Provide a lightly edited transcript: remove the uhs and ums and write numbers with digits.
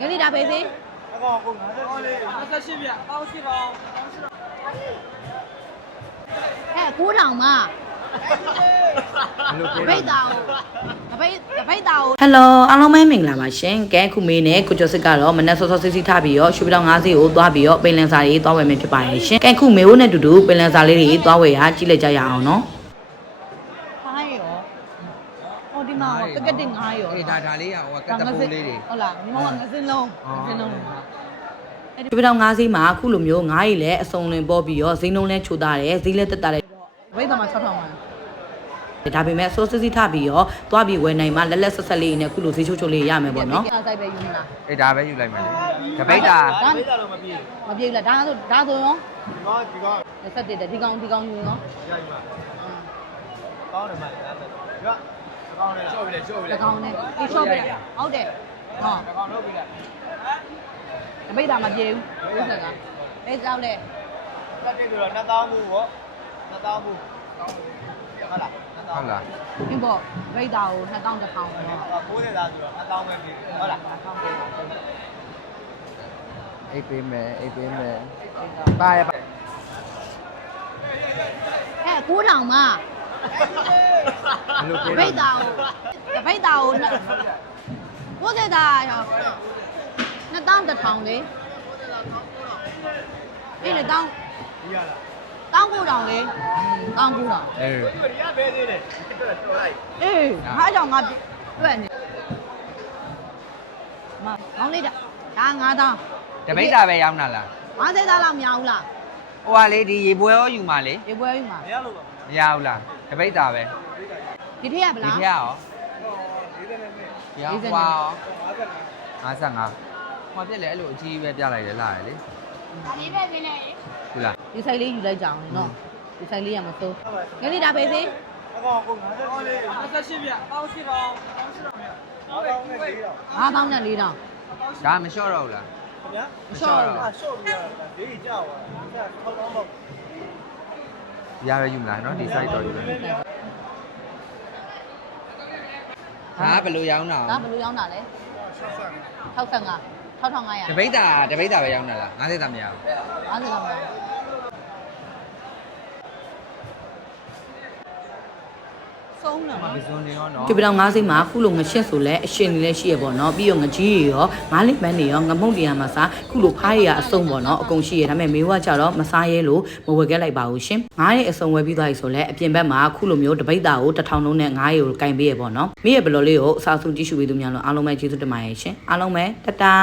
有你大杯子？哎，鼓掌嘛！背刀，背刀。Hello， အားလုံးပဲမင်္ဂလာပါရှင်။ကဲခုမေးနဲ့ကိုကျော်စစ်ကတော့မနက်စောစောစစ်စစ်ထပြီးတော့ရွှေပြည်တော်90ကိုသွားပြီးတော့ပင်လယ်စာတွေသွားဝယ်မယ်ဖြစ်ပါရဲ့ရှင်။ကဲခုမေးဖို့နဲ့တူတူပင်လယ်စာလေးတွေသွားဝယ်ရကြည့်လိုက်ကြရအောင်နော်။ဟာရော။ဟိုဒီမှာတကက်တင်9ရော။အေးဒါလေးကဟိုကတ်တပိုးလေးတွေဟုတ်လား။ဒီမှာငစင်းလုံး။ငစင်းလုံး။ရွှေပြည်တော်90မှာအခုလိုမျိုး9ရီလဲအစုံလင်ပေါ်ပြီးတော့ဈေးနှုန်းလဲချိုသားတယ်ဈေးလဲတက်တာတယ်။ဝိတ်သားမှာ6000ပါ။ဒါပေမဲ့စိုးစစ်စစ်ထပြီးတော့သွားပြီးဝယ်နိုင်မှလက်လက်ဆက်ဆက်လေးနဲ့အခုလိုဈေးချိုချိုလေးရမယ်ပေါ့နော်။စိုက်ပဲယူနေတာ။အေးဒါပဲယူလိုက်မယ်လေ။တပိတ်တာတော့မပြေဘူး။မပြေဘူးလားဒါဆိုရောဒီကောင်ဆက်တည်တယ်ဒီကောင်ယူနော်။ရပြီပါ။ကောင်းတယ်မလား။ရွ။ကောင်းတယ်ရှော့ပြီလေ။ကောင်းတယ်။အေးရှော့ပြီလား။ဟုတ်တယ်။ဟော။ကောင်းလုပ်ပြီလား။တပိတ်တာမပြေဘူး။ဟုတ်စက်က။အဲကြောက်လေ။တက်တယ်ဆိုတော့2000ဘူးပေါ့။2000ဘူး။ဟုတ်လားဟုတ်လားဒီပေါ့ဗိတ်တာကို2000တစ်ထောင်ပေါ့90သားဆိုတော့1000ပဲပြီဟုတ်လား1000ပဲအိတ်ပေးမယ်ပါရပါအဲ9000မှာဗိတ်တာကို9000ရော2000တစ်ထောင်လေအေးလေတောင်းရလား1900လေ1900အေးဒီကဘဲသေးတယ်တော်လိုက်အေးဟာကြောင့်ငါတွေ့နေမကောင်းလိုက်တာဒါ9000တပိတ်တာပဲရောင်းတာလား50သားလောက်မရဘူးလားဟိုကလေဒီရေပွဲရောယူမှာလေရေပွဲယူမှာမရလို့ပါမရဘူးလားတပိတ်တာပဲဒီထည့်ရပလားဒီထက်ရောရောဟွာ55ဟောပြက်လေအဲ့လိုအကြီးပဲပြလိုက်တယ်လားလေဒီပဲပြင်းနေဟုတ်လားဒီဆိုင်လေးယူလိုက်ကြအောင်နော်ဒီဆိုင်လေးရမစိုးငယ်လေးဒါပဲစေအကောင်ကို50လေး58ပြပေါင်း8ပေါင်း5000နဲ့4000ဒါမလျှော့တော့ဘူးလားခင်ဗျာမလျှော့တော့ရှော့ပြီးတော့ဒေးကြောက်သွားတာ6000လောက်ရရယူမလားနော်ဒီ site တော့ယူမယ်ဒါဘယ်လိုရောင်းတာဒါဘယ်လိုရောင်းတာလဲ65 6500တပိတ်တာပဲရောင်းတာလား50တာမရဘူး50လောက်မရဆုံးတယ်မစွန်းနေရောနော်ဒီပြောင်90မှာခုလိုငရှင်းဆိုလဲအရှင်နေလဲရှိရပေါ့နော်ပြီးတော့ငကြီးတွေရောငါးလစ်ပန်းတွေရောငမုတ်တရားမှာစားခုလိုဖားရအစုံပေါ့နော်အကုန်ရှိရဒါပေမဲ့မေးဝကြတော့မစားရဲလို့မဝယ်ခဲ့လိုက်ပါဘူးရှင်ငါးရဲ့အစုံဝယ်ပြီးသွားပြီဆိုလဲအပြင်ဘက်မှာခုလိုမျိုးတပိတ်တာကို1000လုံးနဲ့ငါးရီကိုကင်ပေးရပေါ့နော်မိရဲ့ဘလော်လေးကိုအစားဆုံးကြည့်ရှုပေးသူများလို့အားလုံးပဲကျေးဇူးတင်ပါတယ်ရှင်အားလုံးပဲတတာ